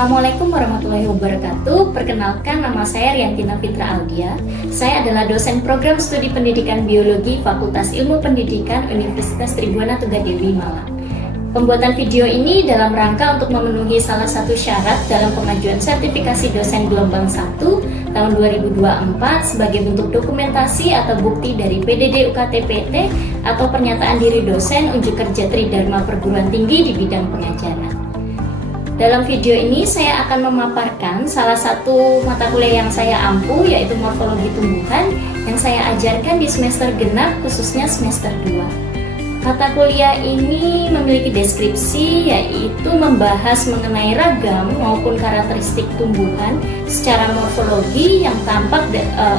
Assalamualaikum warahmatullahi wabarakatuh. Perkenalkan, nama saya Riantina Fitra Audia. Saya adalah dosen program studi pendidikan biologi Fakultas Ilmu Pendidikan Universitas Tribhuwana Tugadewi Malang. Pembuatan video ini dalam rangka untuk memenuhi salah satu syarat dalam pengajuan sertifikasi dosen gelombang 1 tahun 2024 sebagai bentuk dokumentasi atau bukti dari PDD UKT-PT atau pernyataan diri dosen unjuk kerja Tridharma Perguruan Tinggi di bidang pengajaran. Dalam video ini saya akan memaparkan salah satu mata kuliah yang saya ampu, yaitu morfologi tumbuhan yang saya ajarkan di semester genap, khususnya semester 2. Mata kuliah ini memiliki deskripsi, yaitu membahas mengenai ragam maupun karakteristik tumbuhan secara morfologi yang tampak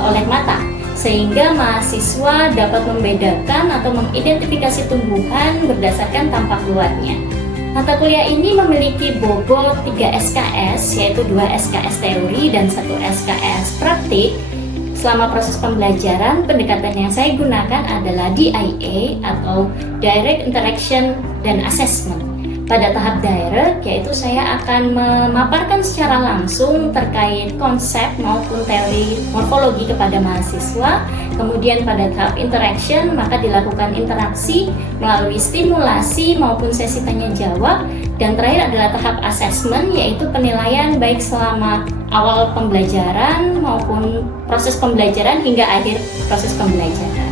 oleh mata, sehingga mahasiswa dapat membedakan atau mengidentifikasi tumbuhan berdasarkan tampak luarnya. Mata kuliah ini memiliki bobot 3 SKS, yaitu 2 SKS teori dan 1 SKS praktik. Selama proses pembelajaran, pendekatan yang saya gunakan adalah DIA atau Direct Interaction dan Assessment. Pada tahap direct, yaitu saya akan memaparkan secara langsung terkait konsep maupun teori morfologi kepada mahasiswa. Kemudian pada tahap interaction, maka dilakukan interaksi melalui stimulasi maupun sesi tanya jawab. Dan terakhir adalah tahap assessment, yaitu penilaian baik selama awal pembelajaran maupun proses pembelajaran hingga akhir proses pembelajaran.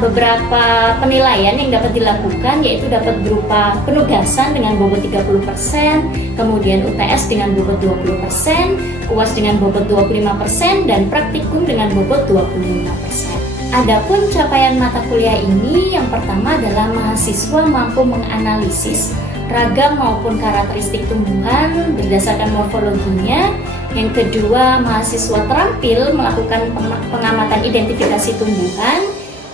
Beberapa penilaian yang dapat dilakukan yaitu dapat berupa penugasan dengan bobot 30%, kemudian UTS dengan bobot 20%, UAS dengan bobot 25%, dan praktikum dengan bobot 25%. Adapun capaian mata kuliah ini, yang pertama adalah mahasiswa mampu menganalisis ragam maupun karakteristik tumbuhan berdasarkan morfologinya. Yang kedua, mahasiswa terampil melakukan pengamatan identifikasi tumbuhan.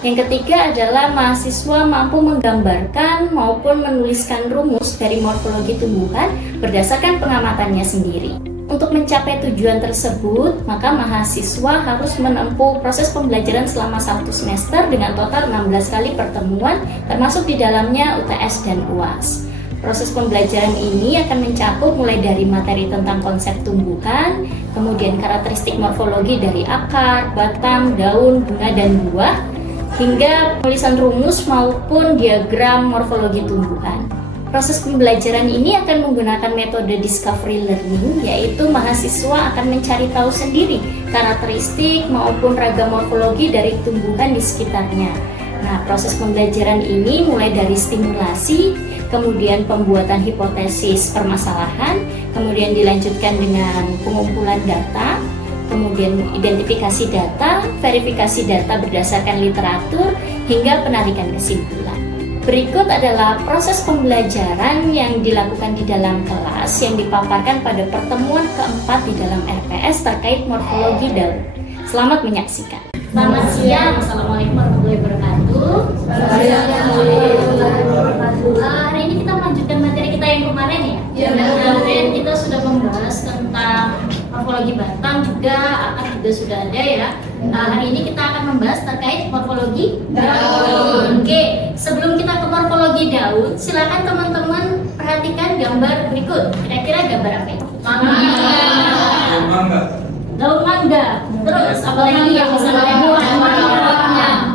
Yang ketiga adalah mahasiswa mampu menggambarkan maupun menuliskan rumus dari morfologi tumbuhan berdasarkan pengamatannya sendiri. Untuk mencapai tujuan tersebut, maka mahasiswa harus menempuh proses pembelajaran selama 1 semester dengan total 16 kali pertemuan, termasuk di dalamnya UTS dan UAS. Proses pembelajaran ini akan mencakup mulai dari materi tentang konsep tumbuhan, kemudian karakteristik morfologi dari akar, batang, daun, bunga, dan buah, hingga penulisan rumus maupun diagram morfologi tumbuhan. Proses pembelajaran ini akan menggunakan metode discovery learning, yaitu mahasiswa akan mencari tahu sendiri karakteristik maupun ragam morfologi dari tumbuhan di sekitarnya. Nah, proses pembelajaran ini mulai dari stimulasi, kemudian pembuatan hipotesis permasalahan, kemudian dilanjutkan dengan pengumpulan data, kemudian identifikasi data, verifikasi data berdasarkan literatur, hingga penarikan kesimpulan. Berikut adalah proses pembelajaran yang dilakukan di dalam kelas yang dipaparkan pada pertemuan keempat di dalam RPS terkait morfologi daun. Selamat menyaksikan. Selamat siang, Assalamualaikum warahmatullahi wabarakatuh. Hari ini kita melanjutkan materi kita yang kemarin ya. Kemarin kita sudah membahas tentang morfologi batang, juga akar juga sudah ada ya. Hari ini kita akan membahas terkait morfologi daun. Oke, sebelum kita ke morfologi daun, silakan teman-teman perhatikan gambar berikut. Kira-kira gambar apa ini? Mangga. Daun mangga. Terus apa lagi yang bisa kita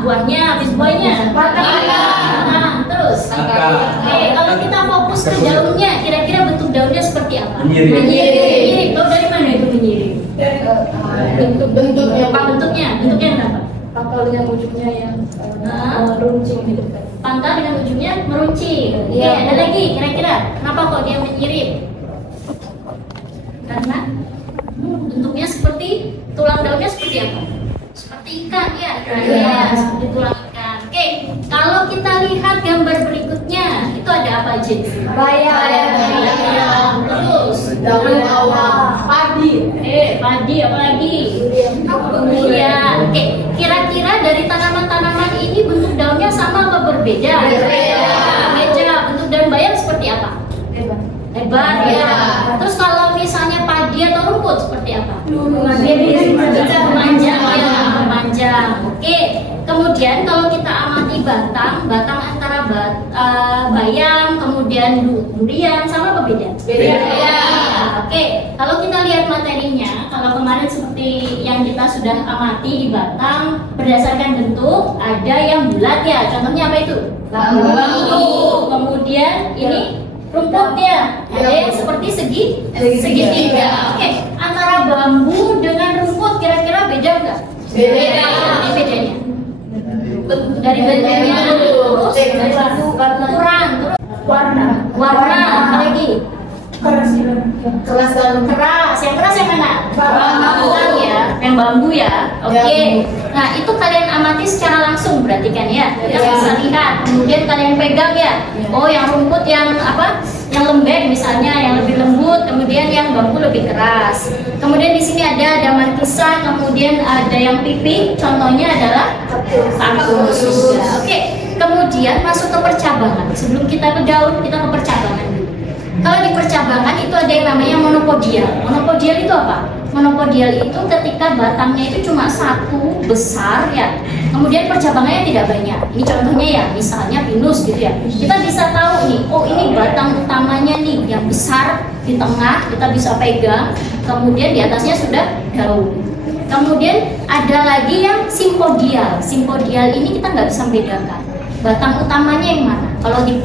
buahnya, habis buahnya batang. Terus oke, kalau kita fokus ke daunnya, kira-kira bentuk daunnya seperti apa? Menyiring. Tahu dari mana itu menyiring? Bentuknya kenapa? Pangkal dengan ujungnya yang meruncing gitu kan. Pangkal dengan ujungnya meruncing. Oke, ada lagi kira-kira kenapa kok dia menyiring? Karena bentuknya seperti tulang daunnya seperti apa? Seperti ikan ya. Seperti tulang ikan. Oke, kalau kita lihat gambar berikutnya, itu ada apa aja? Bayam. Terus Daun bawang, padi. Padi apa lagi? Durian. Oke, kira-kira dari tanaman-tanaman ini bentuk daunnya sama atau berbeda? Beda. Bentuk daun bayam seperti apa? Lebar ya. Terus kalau misalnya padi atau rumput seperti apa? Panjang. Oke. Kemudian kalau kita amati batang antara bayam kemudian durian sama apa beda? Beda. Oke, kalau kita lihat materinya, kalau kemarin seperti yang kita sudah amati di batang, berdasarkan bentuk, ada yang bulat ya, contohnya apa itu? Bambu. Kemudian ini rumputnya, ada yang seperti segitiga. Oke, antara bambu dengan rumput kira-kira beda nggak? Beda. Ini bedanya. Dari bentuknya terus dari ukuran, terus warna, apa lagi? Keras yang keras yang mana? Bambu ya, yang bambu ya. Oke. Nah itu kalian amati secara langsung berarti kan ya. Kita bisa lihat. Kemudian kalian pegang ya. Oh yang rumput yang apa? Yang lembek misalnya, yang lebih lembut. Kemudian yang bambu lebih keras. Kemudian di sini ada markisa. Kemudian ada yang pipi. Contohnya adalah kaktus. Oke. Kemudian masuk ke percabangan. Sebelum kita ke daun, kita ke percabangan dulu. Kalau di percabangan itu ada yang namanya monopodial. Monopodial itu apa? Monopodial itu ketika batangnya itu cuma satu besar ya. Kemudian percabangannya tidak banyak. Ini contohnya ya, misalnya pinus gitu ya. Kita bisa tahu nih, oh ini batang utamanya nih yang besar di tengah, kita bisa pegang. Kemudian di atasnya sudah daun. Kemudian ada lagi yang simpodial. Simpodial ini kita nggak bisa membedakan batang utamanya yang mana. Kalau di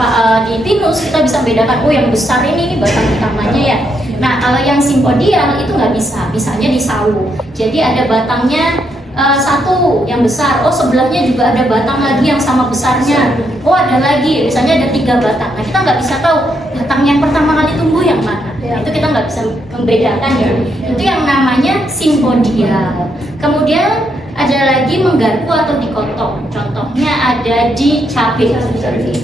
pinus kita bisa bedakan, oh yang besar ini batang utamanya ya. Nah kalau yang simpodial itu nggak bisa, misalnya di sawo. Jadi ada batangnya satu yang besar, oh sebelahnya juga ada batang lagi yang sama besarnya. Oh ada lagi, misalnya ada 3 batang. Nah kita nggak bisa tahu batang yang pertama kali tumbuh yang mana. Itu kita nggak bisa membedakan ya. Itu yang namanya simpodial. Kemudian ada lagi menggarpu atau dikotong. Contohnya ada di cabai.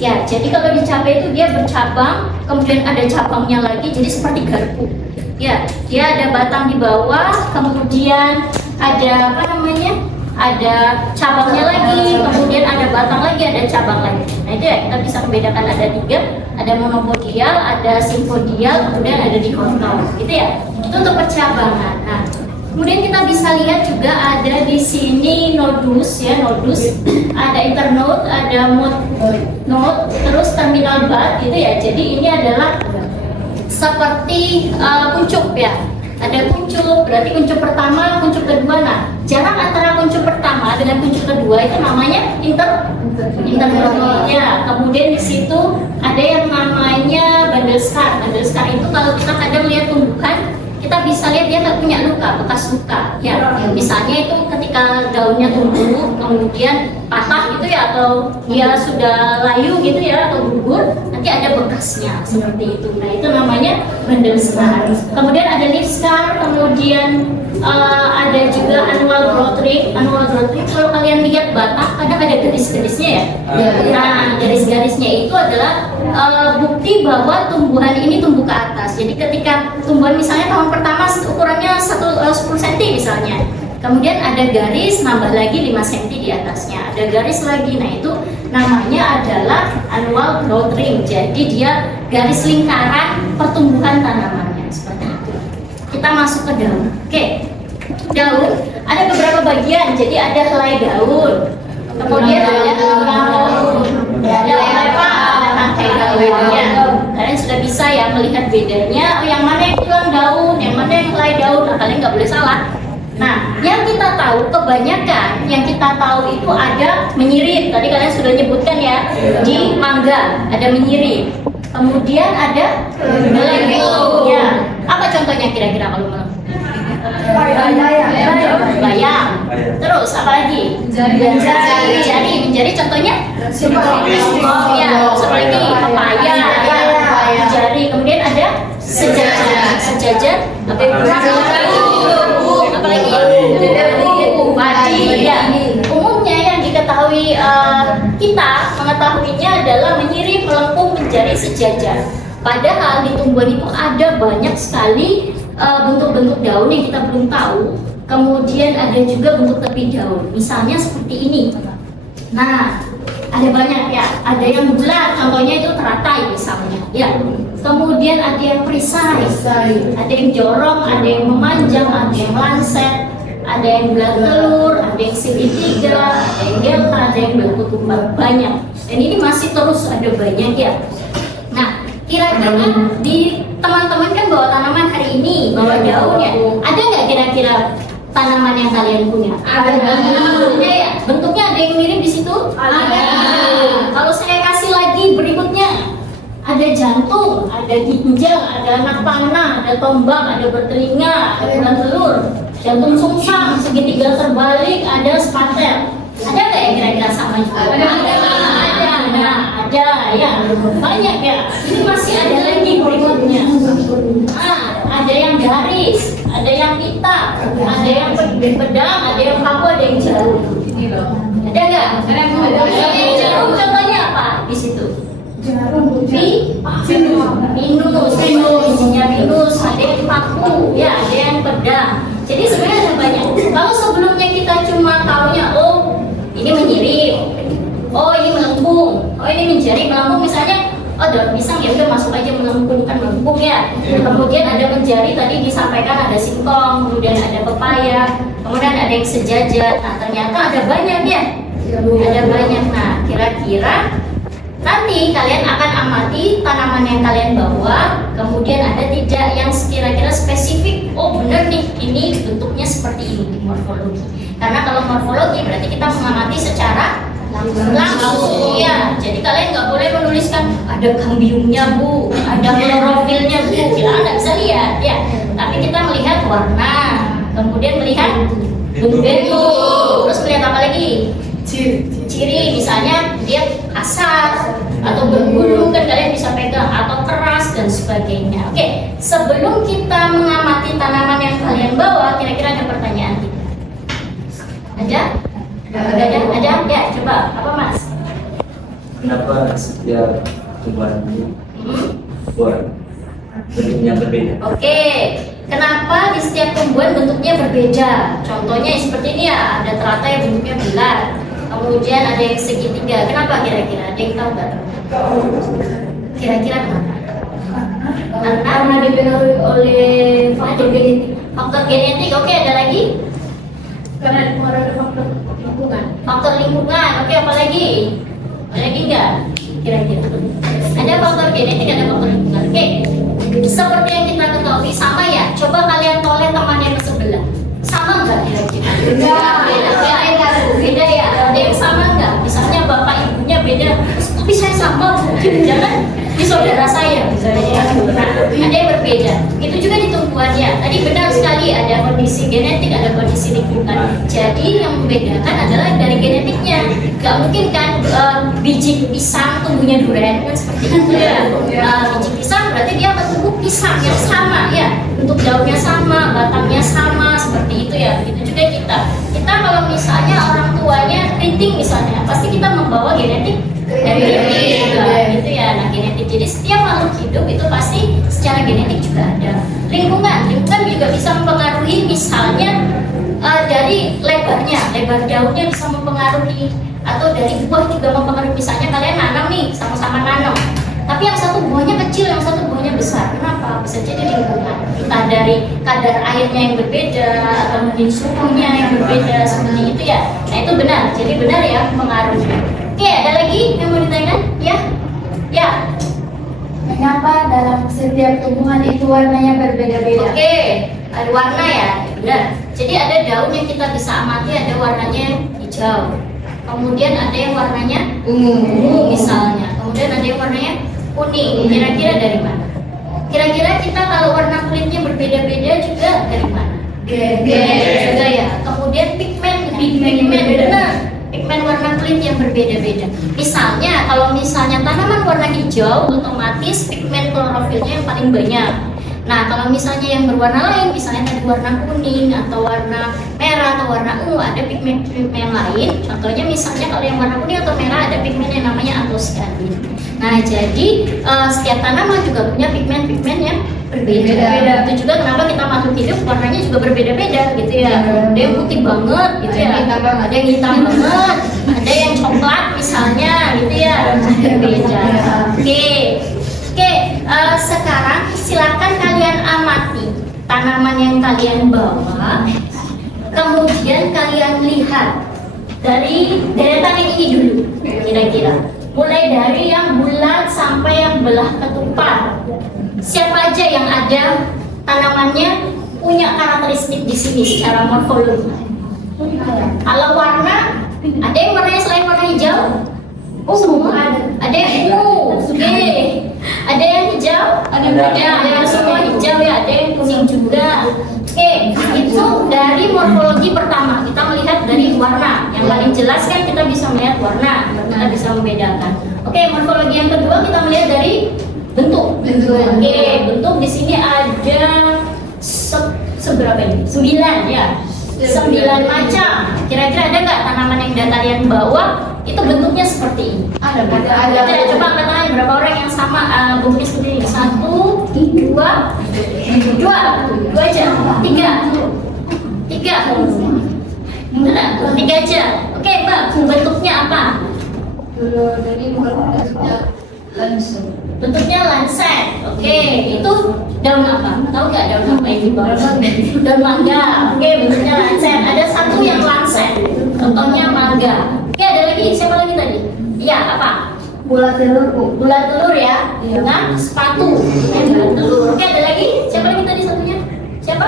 Ya, jadi kalau di cabai itu dia bercabang, kemudian ada cabangnya lagi, jadi seperti garpu. Ya, dia ada batang di bawah, kemudian ada apa namanya? Ada cabangnya lagi, kemudian ada batang lagi, ada cabang lagi. Nah itu ya kita bisa membedakan ada 3, ada monopodial, ada simpodial, kemudian ada dikotong. Gitu ya. Itu untuk percabangan. Nah, kemudian kita bisa lihat juga ada di sini nodus ya, nodus. Ada internode, ada node, terus terminal bud gitu ya. Jadi ini adalah seperti kuncup ya. Ada kuncup, berarti kuncup pertama, kuncup kedua. Nah, jarak antara kuncup pertama dengan kuncup kedua itu namanya internode ya. Kemudian di situ ada yang namanya bundle scar. Bundle scar itu kalau kita kadang lihat tumbuhan, kita bisa lihat dia nggak punya luka, bekas luka ya. Misalnya itu ketika daunnya tumbuh kemudian patah gitu ya, atau dia sudah layu gitu ya, atau gugur, nanti ada bekasnya seperti itu. Nah itu namanya bundle scar. Kemudian ada leaf scar, kemudian ada juga annual growth rate. Annual growth rate kalau kalian lihat batang kadang ada garis-garisnya ya. Nah garis-garisnya itu adalah bukti bahwa tumbuhan ini tumbuh ke atas. Jadi ketika tumbuhan misalnya tahun pertama ukurannya 10 cm misalnya, kemudian ada garis nambah lagi 5 cm di atasnya, ada garis lagi. Nah itu namanya adalah annual growth ring. Jadi dia garis lingkaran pertumbuhan tanamannya seperti itu. Kita masuk ke daun. Oke, daun ada beberapa bagian. Jadi ada helai daun, kemudian ada tulang daun, ada apa? Ada tangkai daunnya. Kalian sudah bisa ya melihat bedanya. Oh, yang mana yang tulang daun, yang mana yang helai daun. Nah, kalian nggak boleh salah. Nah, yang kita tahu kebanyakan yang kita tahu itu ada menyirip. Tadi kalian sudah nyebutkan ya, di mangga ada menyirip. Kemudian ada melengkung. Ya, apa contohnya kira-kira kalau melengkung? Bayam. Terus apa lagi? Menjadi contohnya? Oh ya, seperti pepaya. Jari. Kemudian ada sejajar. Apalagi padi ya. Umumnya yang diketahui kita mengetahuinya adalah menyirip, melengkung, menjadi sejajar. Padahal di tumbuhan itu ada banyak sekali bentuk-bentuk daun yang kita belum tahu. Kemudian ada juga bentuk tepi daun. Misalnya seperti ini. Nah, ada banyak ya. Ada yang bulat, contohnya itu teratai misalnya. Ya. Kemudian ada yang perisai, ada yang jorong, ada yang memanjang, ada yang lancet, ada yang belah telur, ada yang segitiga, ada yang delta, ada yang belah ketumbang, banyak. Dan ini masih terus ada banyak ya. Nah, kira-kira di teman-teman kan bawa tanaman hari ini, bawa daun ya. Ada nggak kira-kira tanaman yang kalian punya? Ada ya. Bentuknya ada yang mirip di situ? Ada. Kalau saya kasih lagi berikutnya, ada jantung, ada ginjal, ada anak panah, ada tombak, ada bertelinga, ada bulan telur, jantung sungsang, segitiga terbalik, ada spatel. Ada nggak yang kira-kira sama juga? Ada ya, banyak ya. Ini masih ada lagi berikutnya. Ada yang garis, ada yang pita, ada yang pedang, ada yang paku, ada yang jarum. Ada nggak? Ada yang jarum. Contohnya apa di situ? Jarum. Pinus, isinya pinus. Ada yang paku, ya, ada yang pedang. Jadi sebenarnya ada banyak. Kalau sebelumnya kita cuma taunya, oh ini menyirim, oh ini melengkung, oh ini menjari. Melengkung misalnya, oh daun pisang ya udah masuk aja melengkung, kan melengkung ya. Kemudian ada menjari, tadi disampaikan ada singkong, kemudian ada pepaya, kemudian ada yang sejajar. Nah ternyata ada banyak ya, ada banyak. Nah kira-kira nanti kalian akan amati tanaman yang kalian bawa, kemudian ada tidak yang kira-kira spesifik. Oh benar nih, ini bentuknya seperti ini, morfologi. Karena kalau morfologi berarti kita mengamati secara langsung ya. Jadi kalian nggak boleh menuliskan ada kambiumnya bu, ada klorofilnya bu, kita nggak bisa lihat ya. Tapi kita melihat warna, kemudian melihat bentuk, terus melihat apa lagi? Ciri, misalnya dia kasar atau berbulu, kan kalian bisa pegang, atau keras dan sebagainya. Oke, sebelum kita mengamati tanaman yang kalian bawa, kira-kira ada pertanyaan tidak? Ada? Ya, coba. Apa Mas? Kenapa setiap tumbuhan ini bentuknya berbeda? Oke, kenapa di setiap tumbuhan bentuknya berbeda? Contohnya seperti ini ya, ada teratai yang bentuknya bulat, kemudian ada yang segitiga. Kenapa kira-kira? Ada yang tahu nggak? Kira-kira kenapa? Karena dipengaruhi oleh faktor genetik. Faktor genetik, oke, ada lagi? Karena ada faktor lingkungan. Faktor lingkungan, oke, apa lagi? Ada lagi nggak? Kira-kira? Ada faktor genetik, ada faktor lingkungan. Oke, seperti yang kita ketahui sama ya. Coba kalian toleh temannya ke sebelah. Sama nggak kira-kira? Beda ya. Ada yang sama nggak? Misalnya bapak ibunya beda, tapi saya sama. Jangan ini saudara saya misalnya. Ada yang berbeda. Itu juga di tumbuhannya. Tadi benar sekali, ada kondisi genetik, ada kondisi lingkungan. Jadi yang membedakan adalah dari genetiknya. Gak mungkin kan biji pisang tumbuhnya durian kan seperti itu ya. Biji pisang berarti dia akan tumbuh pisang yang sama ya. Bentuk daunnya sama, batangnya sama, seperti itu ya. Begitu juga kita. Kita kalau misalnya orang tuanya keriting misalnya, pasti kita membawa genetik dari gitu ya. Nah genetik, jadi setiap makhluk hidup itu pasti secara genetik juga ada. Lingkungan juga bisa mempengaruhi, misalnya dari lebar daunnya bisa mempengaruhi, atau dari buah juga mempengaruhi. Misalnya kalian nanam nih, sama-sama nanam, tapi yang satu buahnya kecil, yang satu buahnya besar. Kenapa? Bisa jadi lingkungan. Entah dari kadar airnya yang berbeda, atau mungkin suhunya yang berbeda, seperti itu ya. Nah itu benar, jadi benar ya mempengaruhi. Oke, ada lagi yang mau ditanyakan? Ya. Kenapa dalam setiap tumbuhan itu warnanya berbeda-beda? Oke, ada warna ya, benar. Jadi ada daun yang kita bisa amati, ada warnanya hijau. Kemudian ada yang warnanya ungu misalnya. Kemudian ada yang warnanya kuning. Kira-kira dari mana? Kira-kira kita kalau warna kulitnya berbeda-beda juga dari mana? Juga ya. Kemudian pigmen benar. Pigmen warna kulit yang berbeda-beda. Misalnya, kalau misalnya tanaman warna hijau, otomatis pigmen klorofilnya yang paling banyak. Nah, kalau misalnya yang berwarna lain, misalnya tadi warna kuning atau warna merah atau warna ungu, ada pigmen lain. Contohnya misalnya kalau yang warna kuning atau merah ada pigmen yang namanya antosianin. Nah, jadi setiap tanaman juga punya pigmen-pigmen yang berbeda. Itu juga kenapa kita makhluk hidup warnanya juga berbeda-beda gitu ya. Ada yang putih banget gitu ya, ada yang hitam banget, ada yang coklat misalnya gitu ya, berbeda. Oke, sekarang silakan kalian amati tanaman yang kalian bawa, kemudian kalian lihat dari deretan yang ini dulu kira-kira. Mulai dari yang bulat sampai yang belah ketupat. siapa aja yang ada tanamannya punya karakteristik di sini secara morfologi. Kalau warna, ada yang warnanya selain warna hijau? Semua ada yang ungu, oke. Ada yang hijau, ada yang semua hijau ya, ada yang kuning juga. Oke, itu dari morfologi pertama kita melihat dari warna. Yang paling jelas kan kita bisa melihat warna, kita bisa membedakan. Oke, morfologi yang kedua kita melihat dari bentuk. Oke, bentuk di sini ada seberapa ini? 9 ya. 9 macam. Kira-kira ada nggak tanaman yang udah kalian bawa itu bentuknya seperti ini? Ada. Coba angkat tangan berapa orang yang sama bentuknya seperti ini? 1, 2 aja. 3. Benar, 3 aja. Oke, Mbak, bentuknya apa? Bentuknya lancet. Oke, itu daun apa? Tahu nggak daun apa yang di bawah? Daun mangga. Oke, bentuknya lancet. Ada satu yang lancet. Contohnya mangga. Oke, ada lagi. Siapa lagi tadi? Iya, apa? Bulat telur ya. Dengan sepatu. Bulat telur. Oke, ada lagi. Siapa lagi tadi satunya? Siapa?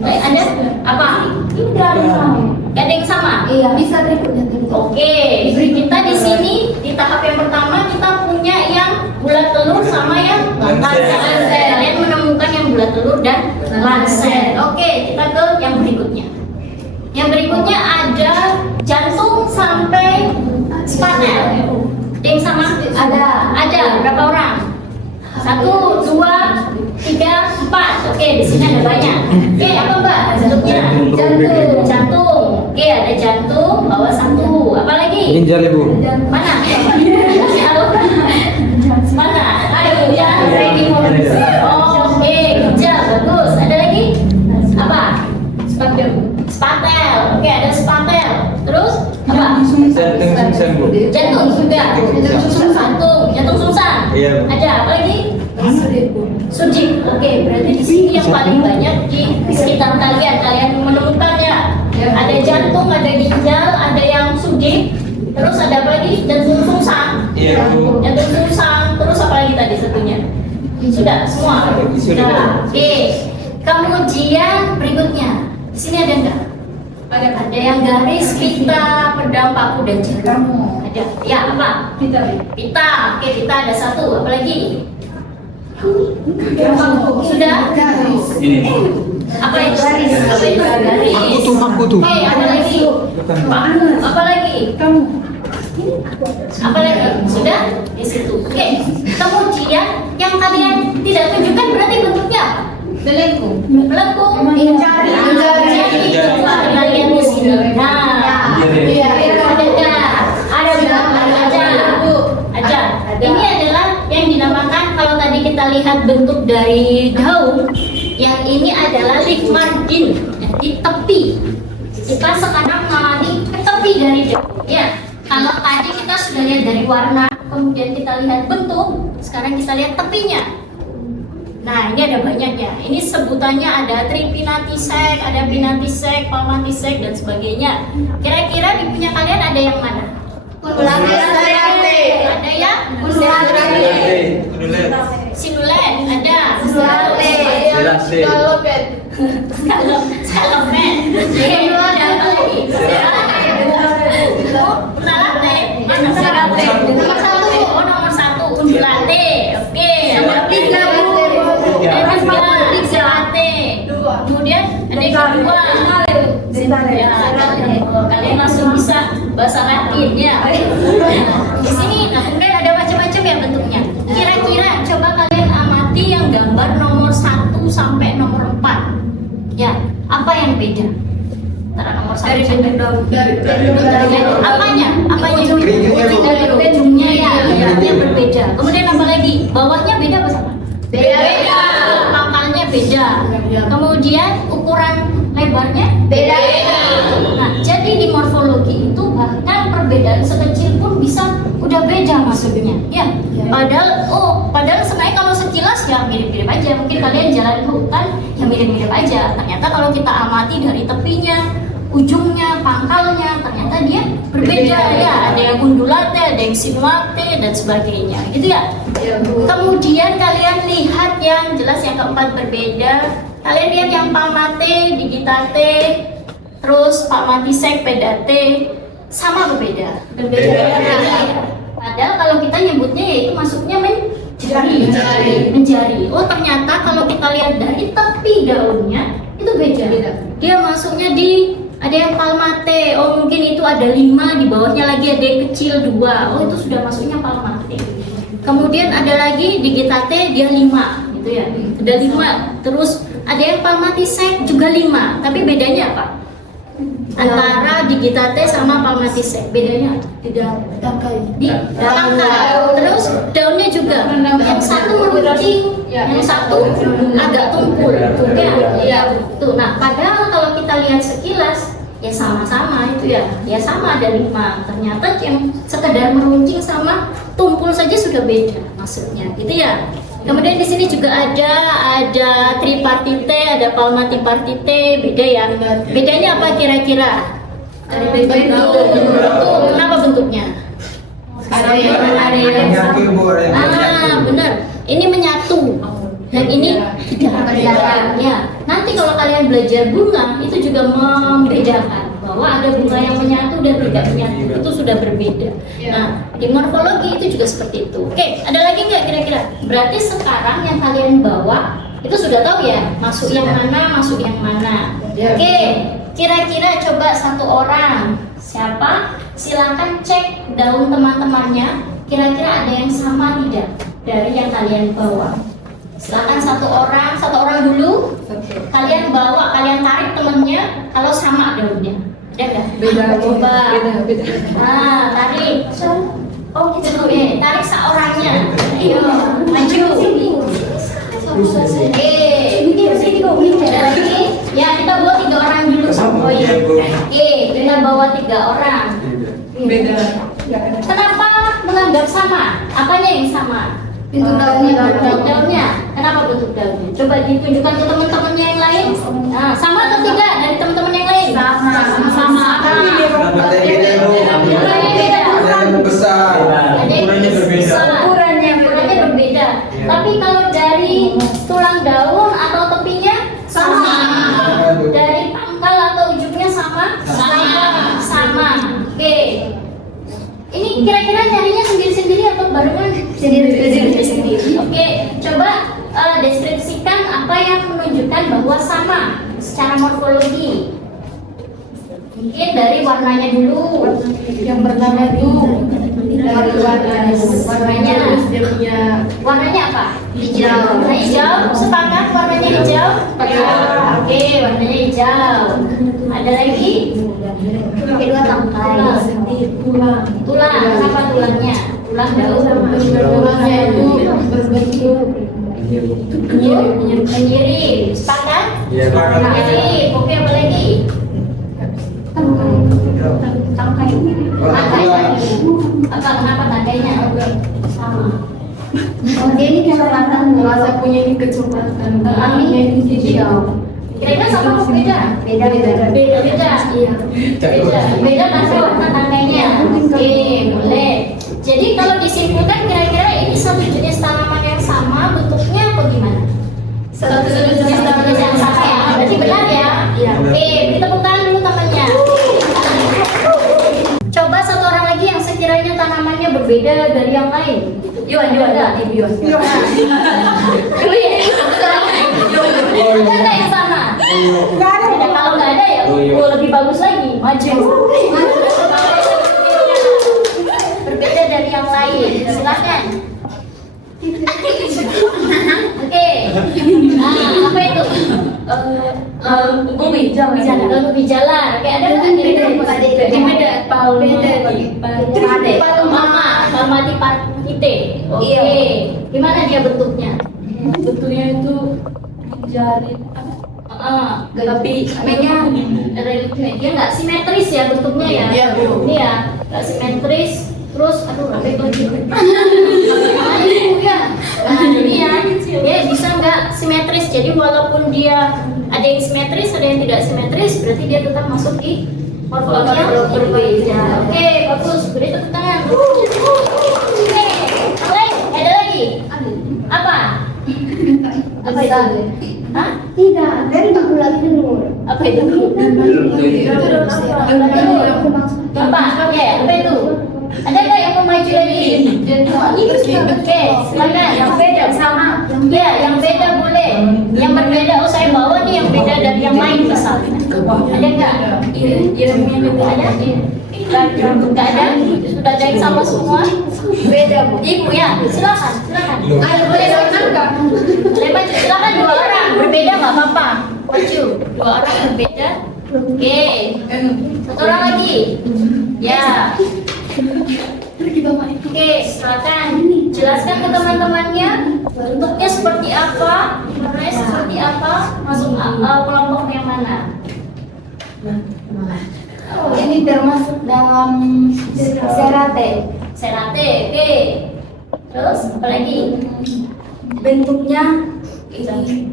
Ada apa? Ini nggak ada yang sama. Nggak ada yang sama? Iya, bisa berikutnya. Oke, kita di sini di tahap yang pertama kita punya yang bulat telur sama yang lancet. Kalian menemukan yang bulat telur dan lancet. Oke, kita ke yang berikutnya. Yang berikutnya ada jantung sampai spatel. Ada yang sama? Ada. Berapa orang? 1, 2, 3, 4. Oke, di sini ada banyak. Oke, apa Mbak? Bentuknya jantung. Oke, ada jantung, bawah 1. Apa lagi? Ginjal ibu. Mana? Mana? Ada ginjal. Oke, ginjal bagus. Ada lagi? Apa? Spatel. Oke, ada spatel. Terus apa? Jantung sungsang bu. Jantung juga. Jantung sungsang. Iya. Ada apa lagi? Sudik. Oke, berarti di sini yang paling banyak di sekitar kalian. Kalian menemukan ya. Ada jantung, ada ginjal, ada yang sudik. Terus ada apa lagi? Jantung sungsang. Iya bu. Jantung sungsang. Terus apa lagi tadi satunya? Sudah semua. Sudah. Oke. Kemudian berikutnya. Di sini ada enggak? Ada yang garis, pita, pedang, paku, dan jarum. Ada. Ya, apa? Pita. Oke, pita ada 1. Apa lagi? Sudah? Ini. Apa itu garis? Aku tuh. Oke, apa lagi? Apa lagi? Apa lagi? Sudah? Di situ. Oke. Kemudian yang kalian tidak tunjukkan berarti bentuknya apa? Belenggu. Jari. Coba kalian di sini. Nah, ada. Ini adalah yang dinamakan kalau tadi kita lihat bentuk dari daun, yang ini adalah leaf margin di tepi. Kita sekarang mengalami tepi dari daun. Ya, kalau tadi kita sudah lihat dari warna, kemudian kita lihat bentuk, sekarang kita lihat tepinya. Nah, ini ada banyak ya. Ini sebutannya ada tripinatisek, ada pinatisek, palmatisek, dan sebagainya. Kira-kira di punya kalian ada yang mana? Ada yang? Sinulet, ada. Skalopet. Ada apa lagi? Undulate. Mana? Nomor 1. Undulate. Oke. Kemudian ada yang kedua. Ya, kalian langsung bisa bahasa Latin ya. Di sini, nah kemudian ada macam-macam ya bentuknya. Kira-kira coba kalian amati yang gambar nomor 1 sampai nomor 4. Ya, apa yang beda? Antara nomor 1 dari sampai apanya? Apanya? Dari ujungnya ya, yang berbeda. Kemudian apa lagi? Bawahnya beda apa sama? Beda. Pangkalnya beda. Kemudian ukuran lebarnya beda. Nah, jadi di morfologi itu bahkan perbedaan sekecil pun bisa udah beda maksudnya. Ya. Padahal sebenarnya kalau sekilas ya mirip-mirip aja. Mungkin kalian jalan ke hutan ya mirip-mirip aja. Ternyata kalau kita amati dari tepinya, ujungnya, pangkalnya, ternyata dia berbeda ya. Ada yang undulate, ada yang sinuate dan sebagainya. Gitu ya. Kemudian kalian lihat ya yang jelas yang keempat berbeda. Kalian lihat yang palmate, digitate, terus palmatisek, pedate, sama berbeda. Padahal kalau kita nyebutnya yaitu masuknya menjari. Oh ternyata kalau kita lihat dari tepi daunnya itu beda. Dia masuknya di ada yang palmate. Oh mungkin itu ada 5, di bawahnya lagi ada yang kecil 2. Oh itu sudah masuknya palmate. Kemudian ada lagi digitate, dia 5 gitu ya. Ada 5. Terus ada yang palmatisek juga 5. Tapi bedanya apa? Antara digitate sama palmatisek bedanya di tangkai. Terus daunnya juga yang satu meruncing, yang satu agak tumpul. Tuh, nah padahal kalau kita lihat sekilas ya sama-sama itu ya sama ada 5. Ternyata yang sekedar meruncing sama tumpul saja sudah beda maksudnya gitu ya. Kemudian di sini juga ada tripartite, ada palmatipartite, beda ya. Bedanya apa kira-kira? Bentuk. Kenapa bentuknya? Ada yang Menyatu, Bu, ada yang menyatu. Benar. Ini menyatu. Dan ini tidak. Ya. Nanti kalau kalian belajar bunga itu juga membedakan bahwa ada bunga yang menyatu dan tidak menyatu. Itu sudah berbeda. Nah, di morfologi itu juga seperti itu. Oke, ada lagi nggak kira-kira? Berarti sekarang yang kalian bawa itu sudah tahu ya, masuk yang mana. Oke, kira-kira coba satu orang. Siapa? Silakan cek daun teman-temannya. Kira-kira ada yang sama tidak dari yang kalian bawa? Silakan satu orang dulu. Kalian bawa, kalian tarik temennya. Kalau sama daunnya, ada nggak? Beda. Coba. Beda. Nah, tarik. Oh, gitu. Tarik seorangnya. Ayo, maju. Ada lagi? Ya, kita bawa 3 orang dulu. Oh iya. Kita bawa 3 orang. Beda. Kenapa menganggap sama? Apanya yang sama? Bentuk Daunnya. Kenapa bentuk daunnya? Coba ditunjukkan ke teman-temannya yang lain. Nah, sama atau tidak dari teman-teman yang lain? Sama. Ada yang besar. Ukurannya berbeda. Ukurannya berbeda. Tapi kalau dari tulang daun atau tepinya sama. Dari pangkal atau ujungnya sama. Oke. Ini kira-kira nyarinya sendiri-sendiri atau barengan? Sendiri. Oke, coba deskripsikan apa yang menunjukkan bahwa sama secara morfologi. Mungkin dari warnanya dulu. Yang pertama itu dari warnanya dia punya Warnanya apa? Hijau. Warna hijau. Sepakat warnanya hijau? Oke, warnanya hijau. Ada lagi? Kedua tangkai. Tulang. Kenapa tulangnya? Tulang daun. tulangnya itu berbentuk Menyirip. Sepakat? Iya. Menyirip. Oke, apa lagi? Tangkai. Apa? Kenapa tangkainya? Sama. dia ini kecoklatan rasa punya ini kecoklatan anginnya ini hijau. Kira-kira sama atau beda? Beda. Iya. Beda karena warna tangkainya. Oke, boleh. Jadi kalau disimpulkan kira-kira ini satu jenis tanaman yang sama, bentuknya apa gimana? Satu jenis tanaman yang sama ya. Berarti benar ya? Iya. Oke, kita tepuk tangan dulu temannya. Coba satu orang lagi yang sekiranya tanamannya berbeda dari yang lain. Yuan. Ada nggak yang sama? Nggak ada. Kalau nggak ada ya, lebih bagus lagi, maju. Berbeda dari yang lain, silakan. Oke. Nah, apa itu? Bumi jalan. Oke, ada nggak beda? Palmatipartite. Oke. Gimana dia bentuknya? Bentuknya itu jari Tapi dia nggak simetris ya bentuknya ya. Iya, Bu. Ini ya nggak simetris. Terus apa itu? Ini ya dia bisa nggak simetris. Jadi walaupun dia ada yang simetris, ada yang tidak simetris, berarti dia tetap masuk di morfologi yang berbeda. Oke, bagus. Beri tepuk tangan. Oke, ada lagi? Apa? Apa itu? Hah? Tidak, dari dulu lagi dulu. Apa itu? Bapak, ya, apa itu? Ada nggak yang mau maju lagi? Oke, silakan. Yang beda sama. Ya, yang beda boleh. Yang berbeda, oh saya bawa nih yang beda dari yang lain misalnya. Ada nggak? Ada? Nggak ada? Sudah ada yang sama semua? Beda bu. Ibu ya, silakan, silakan. Ayo boleh nggak? Boleh maju, silakan dua orang berbeda nggak apa-apa. Maju, dua orang berbeda. Oke, satu orang lagi. Ya. Oke, silakan jelaskan ke teman-temannya bentuknya seperti apa, warnanya seperti apa, masuk kelompok yang mana? Oh, ini termasuk dalam serate. Serate, oke. Terus apa lagi? Bentuknya ini.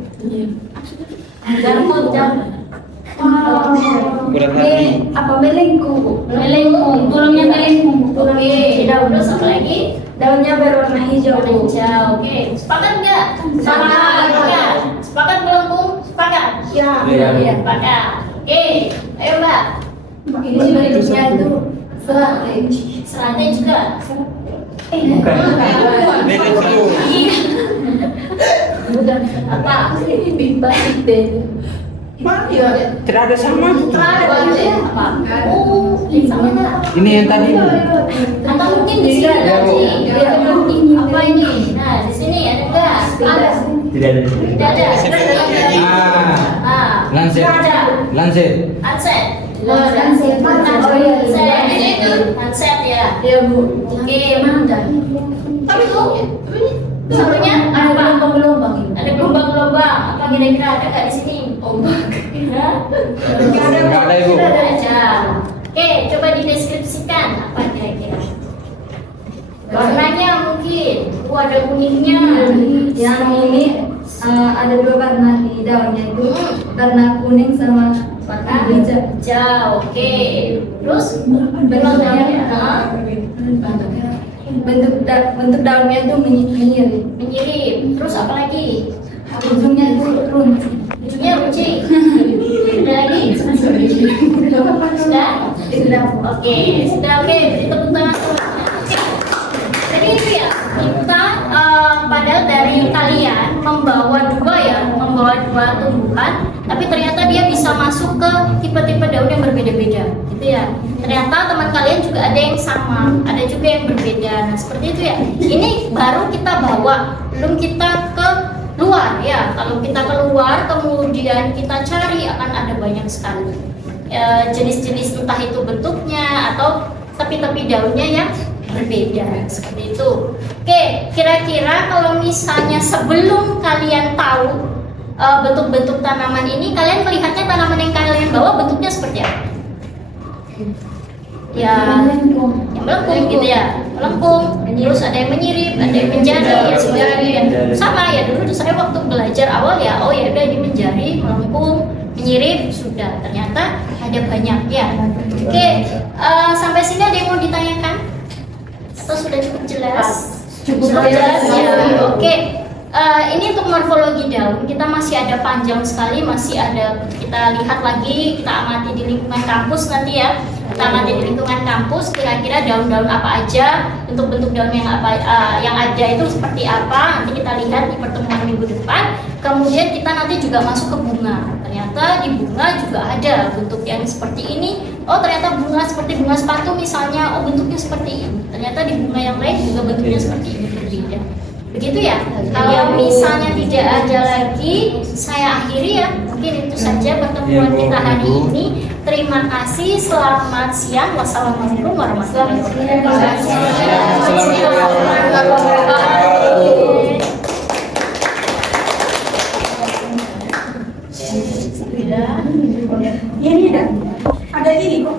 Garmut, Ini apa melengkung? melengkung, tulangnya melengkung. Oke, daun terus apa lagi? Daunnya berwarna hijau. Warna hijau, oke. Sepakat nggak? Sepakat. Sepakat melengkung? Sepakat. Ya. Iya, sepakat. Oke, ayo Mbak. Ini bentuknya itu serate. Serate juga. Bukan. Beda dulu. Udah apa? Bimba itu. Tidak ada sama. Apa? Oh, sama nggak? Ini yang tadi. Atau mungkin di sini tadi. Apa ini? Nah, di sini ada nggak? Ada. Tidak ada. Tidak ada. Ah, Lancet. ada. Lancet. Handset. Handset. Oh iya, handset ya. Ya bu. Oke, mana? Tapi tuh, satunya apa? Gelombang-gelombang. Ada gelombang-gelombang. Apa kira-kira ada nggak di sini? Ombak. Nggak ada, Ibu. Tidak ada. Oke, coba dideskripsikan apa kira-kira? Warnanya mungkin. Ada kuningnya. Yang ini ada dua warna di daunnya itu, warna kuning sama Warna hijau. hijau. Oke. Terus bentuknya Bentuk daunnya itu menyirip. menyirip. Terus apa lagi? Ujungnya itu runcing. Ujungnya runcing. Ada lagi? Sudah? Sudah. Oke, sudah oke. Beri tepuk tangan semuanya. Jadi itu ya, kita padahal dari kalian membawa dua tumbuhan, tapi ternyata dia bisa masuk ke tipe-tipe daun yang berbeda-beda, gitu ya. Ternyata teman kalian juga ada yang sama, ada juga yang berbeda. Nah seperti itu ya. Ini baru kita bawa, belum kita ke luar ya. Kalau kita keluar kemudian kita cari akan ada banyak sekali jenis-jenis, entah itu bentuknya atau tepi-tepi daunnya yang berbeda seperti itu. Oke, kira-kira kalau misalnya sebelum kalian tahu bentuk-bentuk tanaman ini, kalian melihatnya tanaman yang kalian bawa bentuknya seperti apa? Ya, yang melengkung gitu ya, melengkung. Terus ada yang menyirip, ada yang menjadi, ya sudah ya. Sama ya, dulu saya waktu belajar awal ya, oh ya udah ini menjadi, melengkung, menyirip, sudah. Ternyata ada banyak ya. Oke, sampai sini ada yang mau ditanyakan? Atau sudah cukup jelas? Cukup jelas ya. Oke. Ini untuk morfologi daun kita masih ada panjang sekali, masih ada, kita lihat lagi, kita amati di lingkungan kampus nanti ya. Kita amati di lingkungan kampus kira-kira daun-daun apa aja, untuk bentuk daun yang apa yang ada itu seperti apa. Nanti kita lihat di pertemuan minggu depan. Kemudian kita nanti juga masuk ke bunga. Ternyata di bunga juga ada bentuk yang seperti ini. Oh ternyata bunga seperti bunga sepatu misalnya, oh bentuknya seperti ini. Ternyata di bunga yang lain juga bentuknya seperti ini, berbeda. Begitu ya. Kalau misalnya tidak ada lagi, saya akhiri ya. Mungkin itu saja pertemuan kita hari ini. Terima kasih. Selamat siang. Wassalamualaikum warahmatullahi wabarakatuh. Ini dah. Ada ini kok.